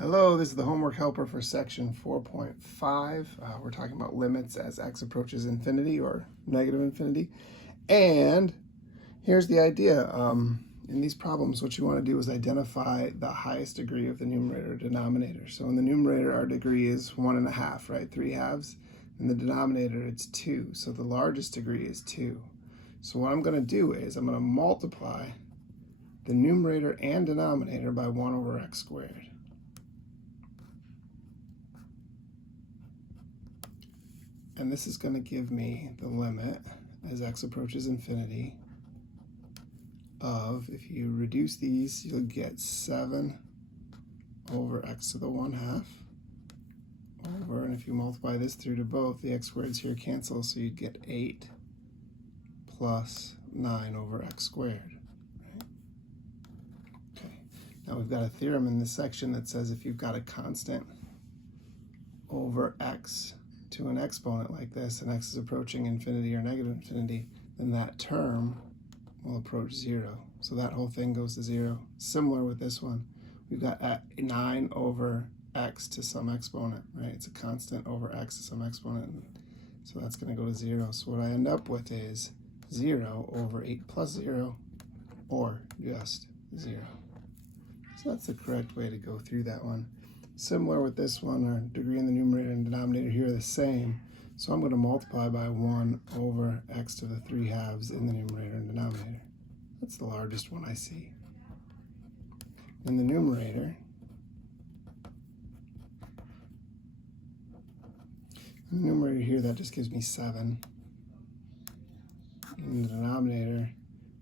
Hello, this is the homework helper for section 4.5. We're talking about limits as x approaches infinity or negative infinity. And here's the idea. In these problems, what you want to do is identify the highest degree of the numerator or denominator. So in the numerator, our degree is 1.5, right? 3/2. In the denominator, it's 2. So the largest degree is 2. So what I'm going to do is I'm going to multiply the numerator and denominator by 1 over x squared. And this is going to give me the limit as x approaches infinity of, if you reduce these, you'll get 7 over x to the 1/2 over, and if you multiply this through to both, the x squareds here cancel, so you'd get 8 plus 9 over x squared. Right? Okay, now we've got a theorem in this section that says if you've got a constant over x to an exponent like this, and x is approaching infinity or negative infinity, then that term will approach 0. So that whole thing goes to 0. Similar with this one. We've got 9 over x to some exponent, right? It's a constant over x to some exponent. So that's going to go to 0. So what I end up with is 0 over 8 plus 0, or just 0. So that's the correct way to go through that one. Similar with this one, our degree in the numerator and denominator here are the same. So I'm going to multiply by 1 over x to the 3/2 in the numerator and denominator. That's the largest one I see. In the numerator, here, that just gives me 7. In the denominator,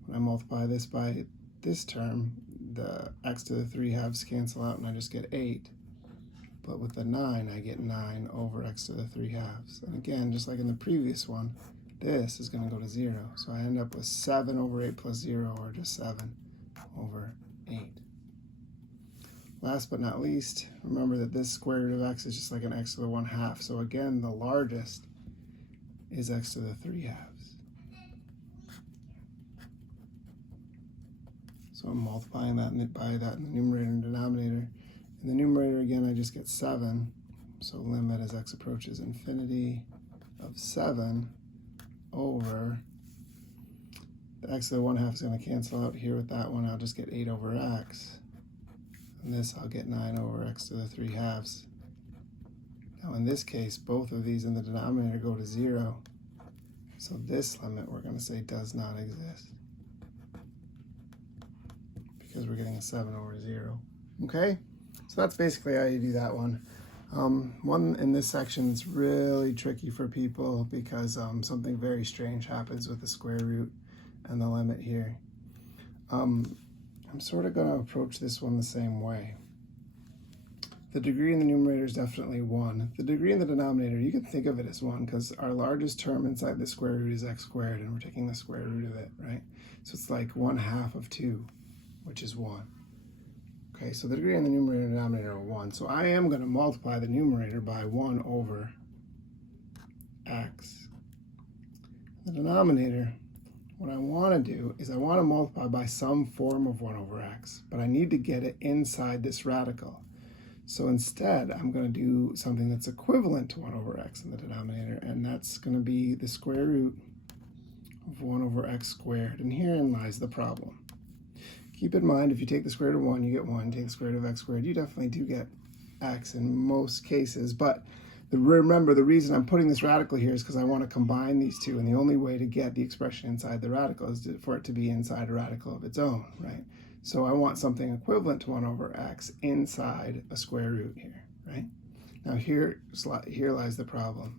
when I multiply this by this term, the x to the 3/2 cancel out and I just get 8. But with the 9, I get 9 over x to the 3/2. And again, just like in the previous one, this is going to go to 0. So I end up with 7 over 8 plus 0, or just 7 over 8. Last but not least, remember that this square root of x is just like an x to the 1/2. So again, the largest is x to the 3/2. So I'm multiplying that by that in the numerator and denominator. In the numerator, again, I just get 7. So limit as x approaches infinity of 7 over, the x to the 1/2 is going to cancel out here with that one. I'll just get 8 over x. And this, I'll get 9 over x to the 3/2. Now in this case, both of these in the denominator go to 0. So this limit, we're going to say, does not exist, because we're getting a 7 over 0. Okay? So that's basically how you do that one. One in this section is really tricky for people because something very strange happens with the square root and the limit here. I'm sort of going to approach this one the same way. The degree in the numerator is definitely 1. The degree in the denominator, you can think of it as 1 because our largest term inside the square root is x squared, and we're taking the square root of it, right? So it's like 1/2 of 2, which is 1. Okay, so the degree in the numerator and denominator are 1. So I am going to multiply the numerator by 1 over x. The denominator, what I want to do is I want to multiply by some form of 1 over x, but I need to get it inside this radical. So instead, I'm going to do something that's equivalent to 1 over x in the denominator, and that's going to be the square root of 1 over x squared. And herein lies the problem. Keep in mind, if you take the square root of 1, you get 1. Take the square root of x squared, you definitely do get x in most cases. But remember, the reason I'm putting this radical here is because I want to combine these two. And the only way to get the expression inside the radical is for it to be inside a radical of its own, right? So I want something equivalent to 1 over x inside a square root here, right? Now here lies the problem.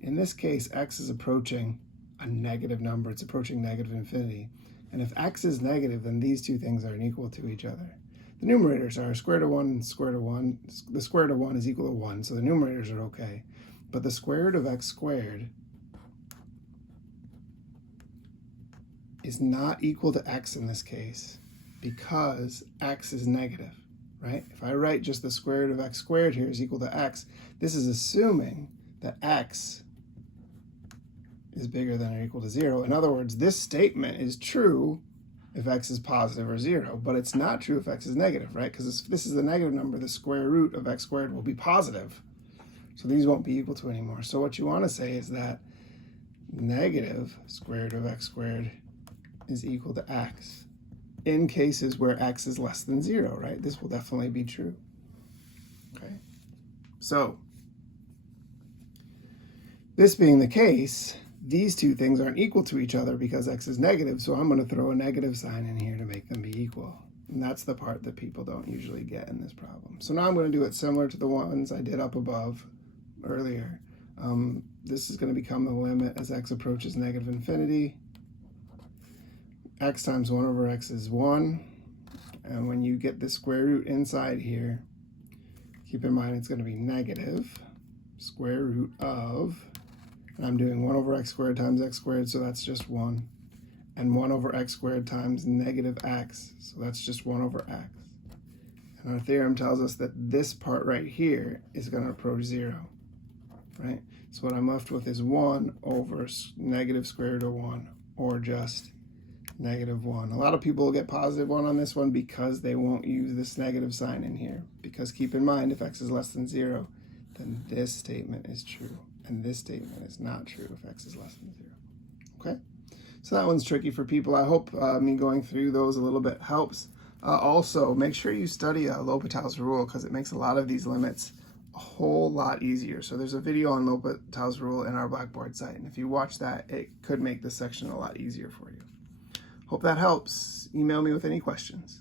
In this case, x is approaching a negative number. It's approaching negative infinity. And if x is negative, then these two things are equal to each other. The numerators are square root of 1 and square root of 1. The square root of 1 is equal to 1, so the numerators are okay. But the square root of x squared is not equal to x in this case because x is negative, right? If I write just the square root of x squared here is equal to x, this is assuming that x is bigger than or equal to 0. In other words, this statement is true if x is positive or 0, but it's not true if x is negative, right? Because if this is a negative number, the square root of x squared will be positive. So these won't be equal to anymore. So what you want to say is that negative square root of x squared is equal to x in cases where x is less than 0, right? This will definitely be true. Okay, so this being the case, these two things aren't equal to each other because x is negative, so I'm going to throw a negative sign in here to make them be equal. And that's the part that people don't usually get in this problem. So now I'm going to do it similar to the ones I did up above earlier. This is going to become the limit as x approaches negative infinity. X times 1 over x is 1. And when you get the square root inside here, keep in mind it's going to be negative square root of, and I'm doing 1 over x squared times x squared, so that's just 1. And 1 over x squared times negative x, so that's just 1 over x. And our theorem tells us that this part right here is going to approach 0, right? So what I'm left with is 1 over negative square root of 1, or just negative 1. A lot of people will get positive 1 on this one because they won't use this negative sign in here. Because keep in mind, if x is less than 0, then this statement is true. And this statement is not true if x is less than 0. Okay? So that one's tricky for people. I hope me going through those a little bit helps. Also, make sure you study L'Hopital's rule because it makes a lot of these limits a whole lot easier. So there's a video on L'Hopital's rule in our Blackboard site. And if you watch that, it could make this section a lot easier for you. Hope that helps. Email me with any questions.